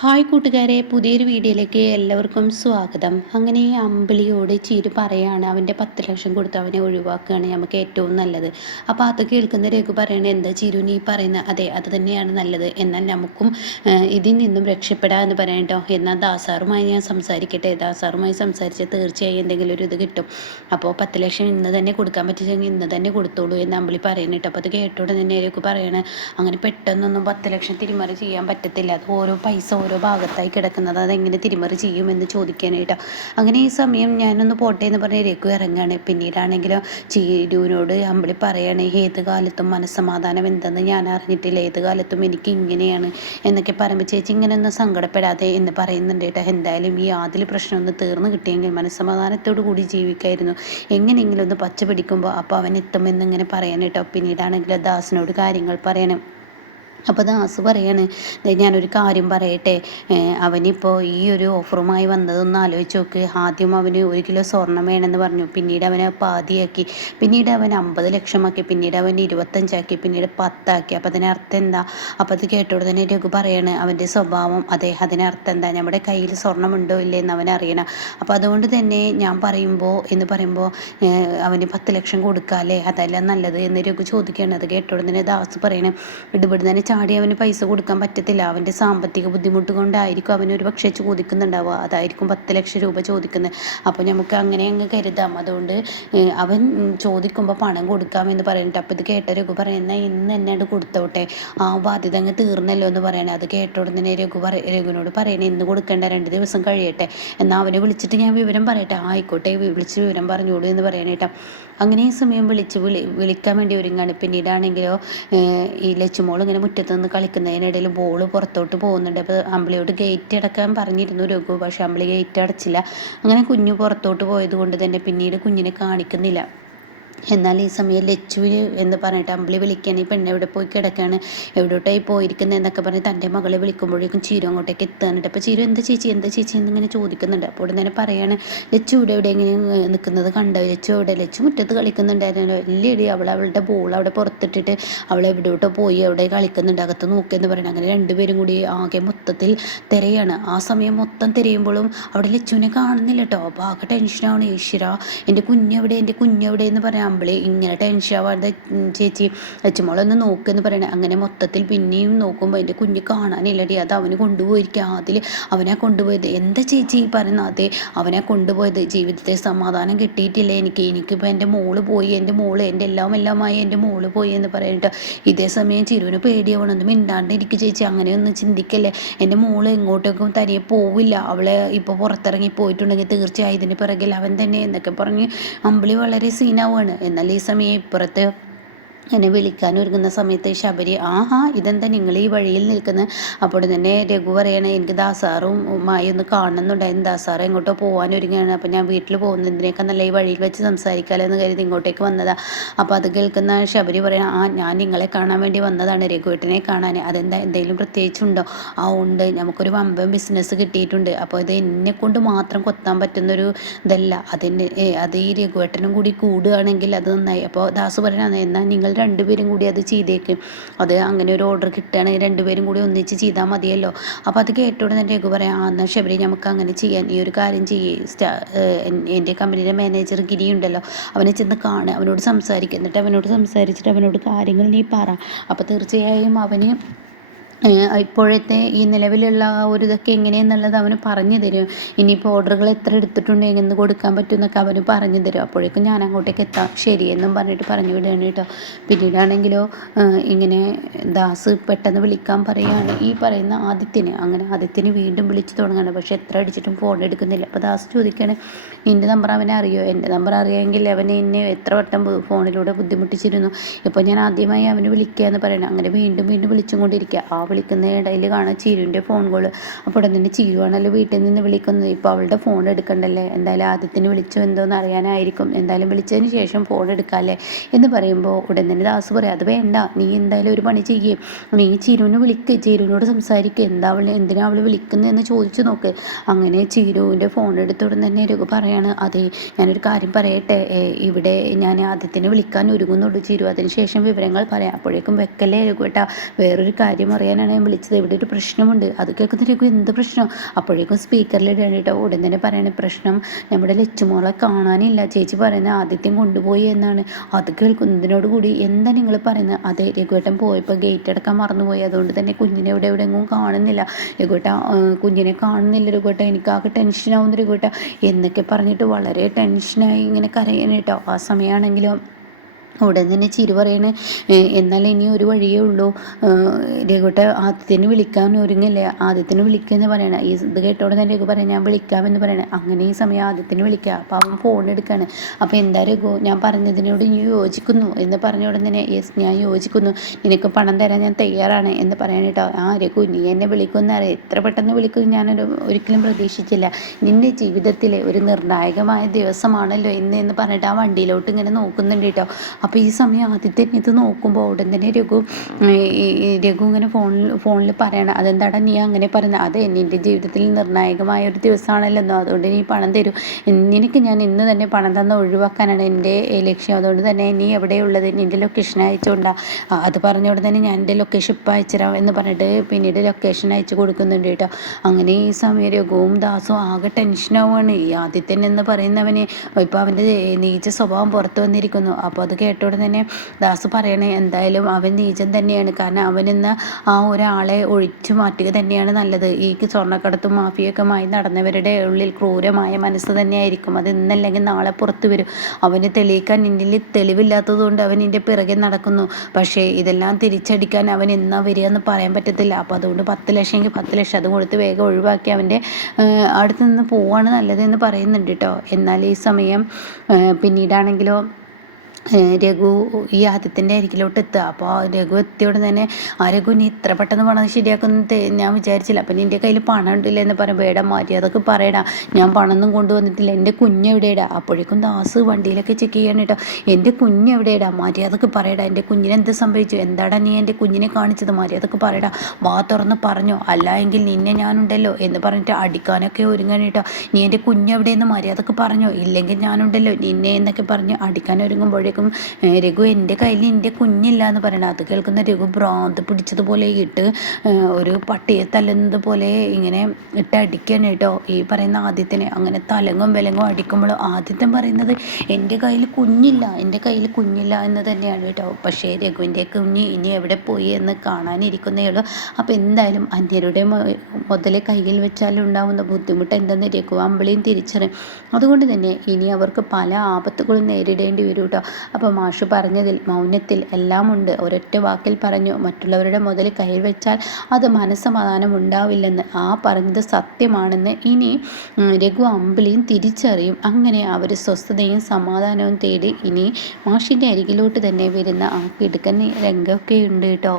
Hi കൂട്ടുകാരെ പുതിയൊരു വീഡിയോയിലേക്ക് എല്ലാവർക്കും സ്വാഗതം. അങ്ങനെ ഈ അമ്പിളിയോട് ചിരു പറയാണ് അവന്റെ പത്ത് ലക്ഷം കൊടുത്ത് അവനെ ഒഴിവാക്കുകയാണ് നമുക്ക് ഏറ്റവും നല്ലത്. അപ്പോൾ അത് കേൾക്കുന്ന രഘു പറയണേ എന്താ ചിരു നീ പറയുന്ന അതെ അത് തന്നെയാണ് നല്ലത്. എന്നാൽ നമുക്കും ഇതിൽ നിന്നും രക്ഷപ്പെടാം എന്ന് പറയട്ടോ എന്നാൽ ദാസാറുമായി ഞാൻ സംസാരിക്കട്ടെ? ദാസാറുമായി സംസാരിച്ച് തീർച്ചയായും എന്തെങ്കിലും ഒരു ഇത് കിട്ടും. അപ്പോൾ പത്ത് ലക്ഷം ഇന്ന് തന്നെ കൊടുക്കാൻ പറ്റിച്ചെങ്കിൽ ഇന്ന് തന്നെ കൊടുത്തോളൂ എന്ന് അമ്പിളി പറയുന്നുണ്ട് അപ്പോൾ അത് കേട്ടോടെ തന്നെ രഘു പറയണേ അങ്ങനെ പെട്ടെന്നൊന്നും പത്ത് ലക്ഷം തിരിമറി ചെയ്യാൻ പറ്റത്തില്ല. അത് ഓരോ പൈസ ഓരോ ഭാഗത്തായി കിടക്കുന്നത്. അതെങ്ങനെ തിരിമറി ചെയ്യുമെന്ന് ചോദിക്കാനായിട്ട്. അങ്ങനെ ഈ സമയം ഞാനൊന്ന് പോട്ടെ എന്ന് പറഞ്ഞ് രഘു ഇറങ്ങുകയാണ് പിന്നീടാണെങ്കിലും ചീരുവിനോട് അമ്പിളി പറയാണ് ഏത് കാലത്തും മനസ്സമാധാനം എന്തെന്ന് ഞാൻ അറിഞ്ഞിട്ടില്ല. ഏത് കാലത്തും എനിക്ക് ഇങ്ങനെയാണ് എന്നൊക്കെ പറയുമ്പോൾ ചേച്ചി ഇങ്ങനെ ഒന്ന് സങ്കടപ്പെടാതെ എന്ന് പറയുന്നുണ്ട് കേട്ടോ. എന്തായാലും ഈ ആദ്യ പ്രശ്നം ഒന്ന് തീർന്നു കിട്ടിയെങ്കിൽ മനസ്സമാധാനത്തോടു കൂടി ജീവിക്കായിരുന്നു. എങ്ങനെയെങ്കിലും ഒന്ന് പച്ച പിടിക്കുമ്പോൾ അപ്പോൾ അവൻ എത്തുമെന്ന് ഇങ്ങനെ പറയാനേട്ടോ പിന്നീടാണെങ്കിൽ ദാസിനോട് കാര്യങ്ങൾ പറയണം. അപ്പോൾ ദാസ് പറയാണ് ഞാനൊരു കാര്യം പറയട്ടെ. അവനിപ്പോൾ ഈ ഒരു ഓഫറുമായി വന്നതൊന്ന് ആലോചിച്ച് നോക്ക്. ആദ്യം അവന് ഒരു കിലോ സ്വർണം വേണമെന്ന് പറഞ്ഞു. പിന്നീട് അവനെ പാതിയാക്കി. പിന്നീട് അവൻ അമ്പത് ലക്ഷമാക്കി. പിന്നീട് അവൻ ഇരുപത്തഞ്ചാക്കി. പിന്നീട് പത്താക്കി. അപ്പോൾ അതിനർത്ഥം എന്താ? അപ്പോൾ അത് കേട്ടോട് തന്നെ രഘു പറയാണ് അവന്റെ സ്വഭാവം അതെ അതിനർത്ഥം എന്താ? നമ്മുടെ കയ്യിൽ സ്വർണമുണ്ടോ ഇല്ലേ എന്ന് അവൻ അറിയണം. അപ്പോൾ അതുകൊണ്ട് തന്നെ ഞാൻ പറയുമ്പോൾ എന്ന് പറയുമ്പോൾ അവന് പത്ത് ലക്ഷം കൊടുക്കാല്ലേ? അതല്ല നല്ലത് എന്ന് രഘു ചോദിക്കുകയാണ്. അത് കേട്ടോട് തന്നെ ദാസ് പറയണം ഇടപെടുന്നതിന് ചാടി അവന് പൈസ കൊടുക്കാൻ പറ്റത്തില്ല. അവന്റെ സാമ്പത്തിക ബുദ്ധിമുട്ട് കൊണ്ടായിരിക്കും അവൻ ഒരു പക്ഷേ ചോദിക്കുന്നുണ്ടാവുക. അതായിരിക്കും പത്ത് ലക്ഷം രൂപ ചോദിക്കുന്നത്. അപ്പോൾ നമുക്ക് അങ്ങനെ അങ്ങ് കരുതാം. അതുകൊണ്ട് അവൻ ചോദിക്കുമ്പോൾ പണം കൊടുക്കാമെന്ന് പറയുന്നുണ്ട് അപ്പോൾ ഇത് കേട്ട രഘു പറയുന്ന ഇന്ന് തന്നെ അത് കൊടുത്തോട്ടെ? ആ ബാധ്യത അങ്ങ് തീർന്നല്ലോ എന്ന് പറയണേ. അത് കേട്ടോടുന്നതിനെ രഘു പറ രഘുവിനോട് പറയണേ ഇന്ന് കൊടുക്കേണ്ട രണ്ട് ദിവസം കഴിയട്ടെ. എന്നാൽ അവനെ വിളിച്ചിട്ട് ഞാൻ വിവരം പറയട്ടെ. ആയിക്കോട്ടെ വിളിച്ച് വിവരം പറഞ്ഞോളൂ എന്ന് പറയണേട്ടാ അങ്ങനെ ഈ സമയം വിളിച്ച് വിളി വിളിക്കാൻ വേണ്ടി ഒരുങ്ങാണ്. പിന്നീടാണെങ്കിലോ ഈ ലച്ചുമോൾ ഇങ്ങനെ മുറ്റത്ത് നിന്ന് കളിക്കുന്നതിനിടയിൽ ബോൾ പുറത്തോട്ട് പോകുന്നുണ്ട്. അപ്പോൾ അമ്പിളിയോട് ഗേറ്റ് അടക്കാൻ പറഞ്ഞിരുന്നു രഘു. പക്ഷേ അമ്പിളി ഗേറ്റ് അടച്ചില്ല. അങ്ങനെ കുഞ്ഞു പുറത്തോട്ട് പോയത് കൊണ്ട് തന്നെ പിന്നീട് കുഞ്ഞിനെ കാണിക്കുന്നില്ല. എന്നാൽ ഈ സമയം ലച്ചു എന്ന് പറഞ്ഞിട്ട് അമ്പിളി വിളിക്കുകയാണ്. ഈ പെണ്ണ് എവിടെ പോയി കിടക്കുകയാണ്? എവിടോട്ടായി പോയിരിക്കുന്നത് എന്നൊക്കെ പറഞ്ഞ് തന്റെ മകളെ വിളിക്കുമ്പോഴേക്കും ചീരു അങ്ങോട്ടേക്ക് എത്താനുണ്ട്. അപ്പോൾ ചീരു എന്താ ചേച്ചി എന്താ ചേച്ചി? എന്നിങ്ങനെ ചോദിക്കുന്നുണ്ട്. അപ്പോൾ ഉടനെ തന്നെ ലച്ചു ഇവിടെ എവിടെ ഇങ്ങനെ നിൽക്കുന്നത് കണ്ടോ? ലച്ചു എവിടെ? ലച്ചു മുറ്റത്ത് കളിക്കുന്നുണ്ടായിരുന്നു. വലിയ ഇടി അവൾ അവളുടെ ബോൾ അവിടെ പുറത്തിട്ടിട്ട് അവൾ എവിടോട്ടോ പോയി അവിടെ കളിക്കുന്നുണ്ട്. അകത്ത് നോക്കിയെന്ന് പറയുന്നത് അങ്ങനെ രണ്ടുപേരും കൂടി ആകെ മൊത്തത്തിൽ തിരയാണ്. ആ സമയം മൊത്തം തിരയുമ്പോഴും അവിടെ ലച്ചുവിനെ കാണുന്നില്ല കേട്ടോ. അപ്പോൾ ആകെ ടെൻഷനാണ് ഈശ്വര എന്റെ കുഞ്ഞെവിടെ എന്റെ കുഞ്ഞെവിടെ എന്ന് പറയാം. അമ്പിളി ഇങ്ങനെ ടെൻഷൻ ആവാതെ ചേച്ചി അച്ഛമോളൊന്ന് നോക്കുമെന്ന് പറയണേ. അങ്ങനെ മൊത്തത്തിൽ പിന്നെയും നോക്കുമ്പോൾ എന്റെ കുഞ്ഞ് കാണാനില്ലടി. അത് അവന് കൊണ്ടുപോയിരിക്കുക അതിൽ അവനെ കൊണ്ടുപോയത്. എന്താ ചേച്ചി പറയുന്നത്? അതെ അവനെ കൊണ്ടുപോയത്. ജീവിതത്തെ സമാധാനം കിട്ടിയിട്ടില്ല? എനിക്ക് എനിക്കിപ്പോൾ എന്റെ മോൾ പോയി. എന്റെ മോൾ എന്റെ എല്ലാം എല്ലാമായി എന്റെ മോൾ പോയി എന്ന് പറയട്ടോ ഇതേ സമയം ചിരുവിന് പേടിയാവണം മിണ്ടാണ്ടിരിക്കും ചേച്ചി. അങ്ങനെയൊന്നും ചിന്തിക്കല്ലേ? എന്റെ മോൾ എങ്ങോട്ടേക്കും തനിയെ പോവില്ല. അവളെ ഇപ്പോൾ പുറത്തിറങ്ങി പോയിട്ടുണ്ടെങ്കിൽ തീർച്ചയായും ഇതിന് പിറകിൽ അവൻ തന്നെ എന്നൊക്കെ പറഞ്ഞ് അമ്പിളി വളരെ സീനാവാണ് എന്നാൽ ഈ സമയം ഇപ്പുറത്ത് എന്നെ വിളിക്കാൻ ഒരുങ്ങുന്ന സമയത്ത് ശബരി ആഹാ ഇതെന്താ നിങ്ങൾ ഈ വഴിയിൽ നിൽക്കുന്നത് അപ്പോൾ തന്നെ രഘു പറയണേ എനിക്ക് ദാസാറും മായി ഒന്ന് കാണുന്നുണ്ടായിരുന്നു ദാസാറ് എങ്ങോട്ടോ പോകാൻ ഒരുങ്ങുകയാണ് അപ്പോൾ ഞാൻ വീട്ടിൽ പോകുന്നതിനേക്കാൾ നല്ല ഈ വഴിയിൽ വെച്ച് സംസാരിക്കാമല്ലോ എന്ന് കരുതി ഇങ്ങോട്ടേക്ക് വന്നതാണ് അപ്പോൾ അത് കേൾക്കുന്ന ശബരി പറയണം ആ ഞാൻ നിങ്ങളെ കാണാൻ വേണ്ടി വന്നതാണ് രഘുവേട്ടനെ കാണാൻ. അതെന്താ എന്തെങ്കിലും പ്രത്യേകിച്ചുണ്ടോ? ആ ഉണ്ട്. നമുക്കൊരു വമ്പൻ ബിസിനസ് കിട്ടിയിട്ടുണ്ട്. അപ്പോൾ ഇത് എന്നെ കൊണ്ട് മാത്രം കൊത്താൻ പറ്റുന്നൊരു ഇതല്ല. അതിന്റെ അത് ഈ രഘുവേട്ടനും കൂടി കൂടുകയാണെങ്കിൽ അത് നന്നായി. അപ്പോൾ ദാസ് പറയണ എന്നാൽ നിങ്ങൾ രണ്ടുപേരും കൂടി അത് ചെയ്തേക്കും. അത് അങ്ങനെ ഒരു ഓർഡർ കിട്ടുകയാണെങ്കിൽ രണ്ടുപേരും കൂടി ഒന്നിച്ച് ചെയ്താൽ മതിയല്ലോ. അപ്പോൾ അത് കേട്ടോടെ തന്നെ രഘു പറയാം ആ എന്നാൽ ശബരി നമുക്ക് അങ്ങനെ ചെയ്യാൻ ഈ ഒരു കാര്യം ചെയ്യേ. സ്റ്റാ എന്റെ കമ്പനിയുടെ മാനേജർ ഗിരി ഉണ്ടല്ലോ. അവനെ ചെന്ന് കാണുക അവനോട് സംസാരിക്കുക എന്നിട്ട് അവനോട് സംസാരിച്ചിട്ട് അവനോട് കാര്യങ്ങൾ നീ പറ. അപ്പോൾ തീർച്ചയായും അവന് ഇപ്പോഴത്തെ ഈ നിലവിലുള്ള ആ ഒരു ഇതൊക്കെ എങ്ങനെയെന്നുള്ളത് അവന് പറഞ്ഞു തരും. ഇനിയിപ്പോൾ ഓർഡറുകൾ എത്ര എടുത്തിട്ടുണ്ട് എങ്ങനെ കൊടുക്കാൻ പറ്റും എന്നൊക്കെ അവന് പറഞ്ഞു തരും. അപ്പോഴേക്കും ഞാൻ അങ്ങോട്ടേക്ക് എത്താം. ശരിയെന്നും പറഞ്ഞിട്ട് പറഞ്ഞു വിടുകയാണ് കേട്ടോ. പിന്നീടാണെങ്കിലോ ഇങ്ങനെ ദാസ് പെട്ടെന്ന് വിളിക്കാൻ പറയുകയാണ്. ഈ പറയുന്ന ആദിത്യന് അങ്ങനെ ആദിത്യന് വീണ്ടും വിളിച്ചു തുടങ്ങുകയാണ്. പക്ഷെ എത്ര അടിച്ചിട്ടും ഫോൺ എടുക്കുന്നില്ല. അപ്പോൾ ദാസ് ചോദിക്കുകയാണ് എന്റെ നമ്പർ അവനെ അറിയോ? എന്റെ നമ്പർ അറിയാമെങ്കിൽ അവനെ എന്നെ എത്ര വട്ടം ഫോണിലൂടെ ബുദ്ധിമുട്ടിച്ചിരുന്നു. ഇപ്പോൾ ഞാൻ ആദ്യമായി അവന് വിളിക്കുക എന്ന് പറയണം. അങ്ങനെ വീണ്ടും വീണ്ടും വിളിച്ചും കൊണ്ടിരിക്കുക. ആ വിളിക്കുന്ന ഇടയിൽ കാണാം ചീരുവിന്റെ ഫോൺ കോൾ അപ്പോൾ ഉടൻ തന്നെ ചീരുവാണല്ലോ വീട്ടിൽ നിന്ന് വിളിക്കുന്നത്. ഇപ്പോൾ അവളുടെ ഫോൺ എടുക്കണ്ടല്ലേ? എന്തായാലും ആദ്യത്തിന് വിളിച്ചോ എന്തോന്ന് അറിയാനായിരിക്കും. എന്തായാലും വിളിച്ചതിന് ശേഷം ഫോൺ എടുക്കാമല്ലേ എന്ന് പറയുമ്പോൾ ഉടൻ തന്നെ ദാസ് പറയാം അത് വേണ്ട. നീ എന്തായാലും ഒരു പണി ചെയ്യേ. നീ ചീരുവിനെ വിളിക്ക്. ചീരുവിനോട് സംസാരിക്കുക എന്താ അവൾ എന്തിനാ അവൾ വിളിക്കുന്നതെന്ന് ചോദിച്ചു നോക്ക്. അങ്ങനെ ചീരുവിന്റെ ഫോൺ എടുത്ത തന്നെ രഘു പറയാണ് അതെ ഞാനൊരു കാര്യം പറയട്ടെ. ഇവിടെ ഞാൻ ആദ്യത്തിന് വിളിക്കാൻ ഒരുങ്ങുന്നുള്ളൂ ചീരു. അതിന് ശേഷം വിവരങ്ങൾ പറയാം. അപ്പോഴേക്കും വെക്കല്ലേ രഘു വേറൊരു കാര്യം അറിയാൻ അറിയിക്കാനാണ് ഞാൻ വിളിച്ചത്. ഇവിടെ ഒരു പ്രശ്നമുണ്ട്. അത് കേൾക്കുന്ന എന്ത് പ്രശ്നം? അപ്പോഴേക്കും സ്പീക്കറിൽ ഇടേണ്ടിട്ടോ ഉടൻ തന്നെ പറയണ പ്രശ്നം നമ്മുടെ ലച്ചുമോളെ കാണാനില്ല. ചേച്ചി പറയുന്നത് ആദ്യത്തെയും കൊണ്ടുപോയി എന്നാണ്. അത് കേൾക്കുന്നതിനോട് കൂടി എന്താ നിങ്ങൾ പറയുന്നത്? അതെ രഘുവേട്ടൻ പോയപ്പോൾ ഗേറ്റ് അടക്കാൻ മറന്നുപോയി. അതുകൊണ്ട് തന്നെ കുഞ്ഞിനെ ഇവിടെ എവിടെയെങ്കിലും കാണുന്നില്ല. രഘുവേട്ട കുഞ്ഞിനെ കാണുന്നില്ല രഘുവേട്ട. എനിക്കാകെ ടെൻഷനാവുന്ന രഘുവേട്ട. എന്നൊക്കെ പറഞ്ഞിട്ട് വളരെ ടെൻഷനായി ഇങ്ങനെ കരയാനേട്ടോ ആ സമയമാണെങ്കിലും ഉടൻ തന്നെ ചിരി പറയണേ എന്നാൽ ഇനി ഒരു വഴിയേ ഉള്ളൂ. രഘുട്ട ആദ്യത്തിന് വിളിക്കാൻ ഒരുങ്ങില്ലേ? ആദ്യത്തിന് വിളിക്കുമെന്ന് പറയണേ. ഈ ഇത് കേട്ടോടെ തന്നെ രഘു പറയാം ഞാൻ വിളിക്കാമെന്ന് പറയണേ. അങ്ങനെ ഈ സമയം ആദ്യത്തിന് വിളിക്കുക. അപ്പോൾ അവൻ ഫോൺ എടുക്കുകയാണ് അപ്പോൾ എന്താ രഘു ഞാൻ പറഞ്ഞതിനോട് ഇനി യോജിക്കുന്നു? എന്ന് പറഞ്ഞ ഉടൻ തന്നെ യെസ് ഞാൻ യോജിക്കുന്നു. നിനക്ക് പണം തരാൻ ഞാൻ തയ്യാറാണ്. എന്ന് പറയാനിട്ടോ ആ രഘു നീ എന്നെ വിളിക്കുമെന്ന് അറിയാം. എത്ര പെട്ടെന്ന് വിളിക്കും ഞാനൊരു ഒരിക്കലും പ്രതീക്ഷിച്ചില്ല. നിന്റെ ജീവിതത്തിലെ ഒരു നിർണായകമായ ദിവസമാണല്ലോ ഇന്ന് എന്ന് പറഞ്ഞിട്ട് ആ വണ്ടിയിലോട്ട് ഇങ്ങനെ നോക്കുന്നുണ്ട് കേട്ടോ. അപ്പോൾ ഈ സമയം ആദ്യത്തെ ഇത് നോക്കുമ്പോൾ ഉടൻ തന്നെ രഘു രഘു ഇങ്ങനെ ഫോണിൽ ഫോണിൽ പറയണം അതെന്താടാ നീ അങ്ങനെ പറയുന്നത് അതെ നിന്റെ ജീവിതത്തിൽ നിർണായകമായ ഒരു ദിവസമാണല്ലോ. അതുകൊണ്ട് നീ പണം തരൂ. നിനക്ക് ഞാൻ ഇന്ന് തന്നെ പണം തന്ന ഒഴിവാക്കാനാണ് എന്റെ ലക്ഷ്യം. അതുകൊണ്ട് തന്നെ നീ എവിടെയുള്ളത്? നിന്റെ ലൊക്കേഷൻ അയച്ചുകൊണ്ടാ. അത് പറഞ്ഞ ഉടൻ തന്നെ ഞാൻ എന്റെ ലൊക്കേഷൻ ഇപ്പം അയച്ചുതരാം എന്ന് പറഞ്ഞിട്ട് പിന്നീട് ലൊക്കേഷൻ അയച്ചു കൊടുക്കുന്നുണ്ട് കേട്ടോ. അങ്ങനെ ഈ സമയം രഘുവും ദാസും ആകെ ടെൻഷനാവുകയാണ് ഈ ആദിത്യൻ എന്ന് പറയുന്നവന് ഇപ്പോൾ അവന്റെ നീച്ച സ്വഭാവം പുറത്തു വന്നിരിക്കുന്നു. അപ്പോൾ അത് കേട്ട കേട്ടോടെ തന്നെ ദാസ് പറയണേ എന്തായാലും അവൻ നീചൻ തന്നെയാണ്. കാരണം അവനിന്ന് ആ ഒരാളെ ഒഴിച്ചു മാറ്റുക തന്നെയാണ് നല്ലത്. ഈ സ്വർണക്കടത്തും മാഫിയൊക്കെമായി നടന്നവരുടെ ഉള്ളിൽ ക്രൂരമായ മനസ്സ് തന്നെയായിരിക്കും. അത് ഇന്നല്ലെങ്കിൽ നാളെ പുറത്തു വരും. അവന് തെളിയിക്കാൻ നിന്നിൽ തെളിവില്ലാത്തതുകൊണ്ട് അവൻ നിന്റെ പിറകെ നടക്കുന്നു. പക്ഷേ ഇതെല്ലാം തിരിച്ചടിക്കാൻ അവൻ എന്നാ വരിക എന്ന് പറയാൻ പറ്റത്തില്ല. അപ്പോൾ അതുകൊണ്ട് പത്ത് ലക്ഷമെങ്കിൽ പത്ത് ലക്ഷം അത് കൊടുത്ത് വേഗം ഒഴിവാക്കി അവന്റെ അടുത്ത് നിന്ന് പോവാണ് നല്ലതെന്ന് പറയുന്നുണ്ട് കേട്ടോ. എന്നാൽ ഈ സമയം പിന്നീടാണെങ്കിലോ രഘു ഈ ആദ്യത്തിന്റെ അരികിലോട്ട് എത്തുക. അപ്പോൾ രഘു എത്തിയോടെ തന്നെ ആ രഘു നീ ഇത്ര പെട്ടെന്ന് പണം ശരിയാക്കുന്ന ഞാൻ വിചാരിച്ചില്ല. അപ്പം നിന്റെ കയ്യിൽ പണം ഉണ്ടില്ല എന്ന് പറയുമ്പോൾ മാറ്റി അതൊക്കെ പറയടാ ഞാൻ പണമൊന്നും കൊണ്ടുവന്നിട്ടില്ല. എന്റെ കുഞ്ഞ് എവിടെയിടാ? അപ്പോഴേക്കും ദാസ് വണ്ടിയിലൊക്കെ ചെക്ക് ചെയ്യണം കേട്ടോ. എന്റെ കുഞ്ഞ് എവിടെയിടാ? മാറ്റി അതൊക്കെ പറയടാ. എന്റെ കുഞ്ഞിന് എന്ത് സംഭവിച്ചു? എന്താടാ നീ എന്റെ കുഞ്ഞിനെ കാണിച്ചത്? അതൊക്കെ പറയടാ. വാ തുറന്ന് പറഞ്ഞോ. അല്ല എങ്കിൽ നിന്നെ ഞാനുണ്ടല്ലോ എന്ന് പറഞ്ഞിട്ട് അടിക്കാനൊക്കെ ഒരുങ്ങണം കേട്ടോ. നീ എന്റെ കുഞ്ഞ് എവിടെയെന്ന് മാറി അതൊക്കെ പറഞ്ഞോ. ഇല്ലെങ്കിൽ ഞാനുണ്ടല്ലോ. നിന്നെ എന്നൊക്കെ പറഞ്ഞ് അടിക്കാൻ ഒരുങ്ങുമ്പോഴേക്കും കേൾക്കും രഘു എന്റെ കയ്യിൽ എന്റെ കുഞ്ഞില്ല എന്ന് പറയണം അത് കേൾക്കുന്ന രഘു ഭ്രാന്ത് പിടിച്ചതുപോലെ ഇട്ട് ഒരു പട്ടിയെ തല്ലുന്നത് പോലെ ഇങ്ങനെ ഇട്ട് അടിക്കണം കേട്ടോ. ഈ പറയുന്ന ആദ്യത്തിനെ അങ്ങനെ തലങ്ങും വിലങ്ങും അടിക്കുമ്പോൾ ആദ്യത്തെ പറയുന്നത് എന്റെ കയ്യിൽ കുഞ്ഞില്ല എന്റെ കയ്യിൽ കുഞ്ഞില്ല എന്ന് തന്നെയാണ് കേട്ടോ. പക്ഷേ രഘുവിന്റെ കുഞ്ഞ് ഇനി എവിടെ പോയി എന്ന് കാണാനിരിക്കുന്നേ ഉള്ളൂ. അപ്പോൾ എന്തായാലും അന്യരുടെ മുതൽ കയ്യിൽ വെച്ചാൽ ഉണ്ടാകുന്ന ബുദ്ധിമുട്ട് എന്തെന്ന് രഘു അമ്പിളിയും തിരിച്ചറിയും. അതുകൊണ്ട് തന്നെ ഇനി അവർക്ക് പല ആപത്തുകളും നേരിടേണ്ടി വരും കേട്ടോ. അപ്പോൾ മാഷു പറഞ്ഞതിൽ മൗനത്തിൽ എല്ലാമുണ്ട്. ഒരൊറ്റ വാക്കിൽ പറഞ്ഞു മറ്റുള്ളവരുടെ മുതൽ കൈവച്ചാൽ അത് മനസ്സമാധാനം ഉണ്ടാവില്ലെന്ന്. ആ പറഞ്ഞത് സത്യമാണെന്ന് ഇനി രഘു അമ്പിളിയും തിരിച്ചറിയും. അങ്ങനെ അവർ സ്വസ്ഥതയും സമാധാനവും തേടി ഇനി മാഷിന്റെ അരികിലോട്ട് തന്നെ വരുന്ന ആ കിടുക്കൻ രംഗമൊക്കെ ഉണ്ട് കേട്ടോ.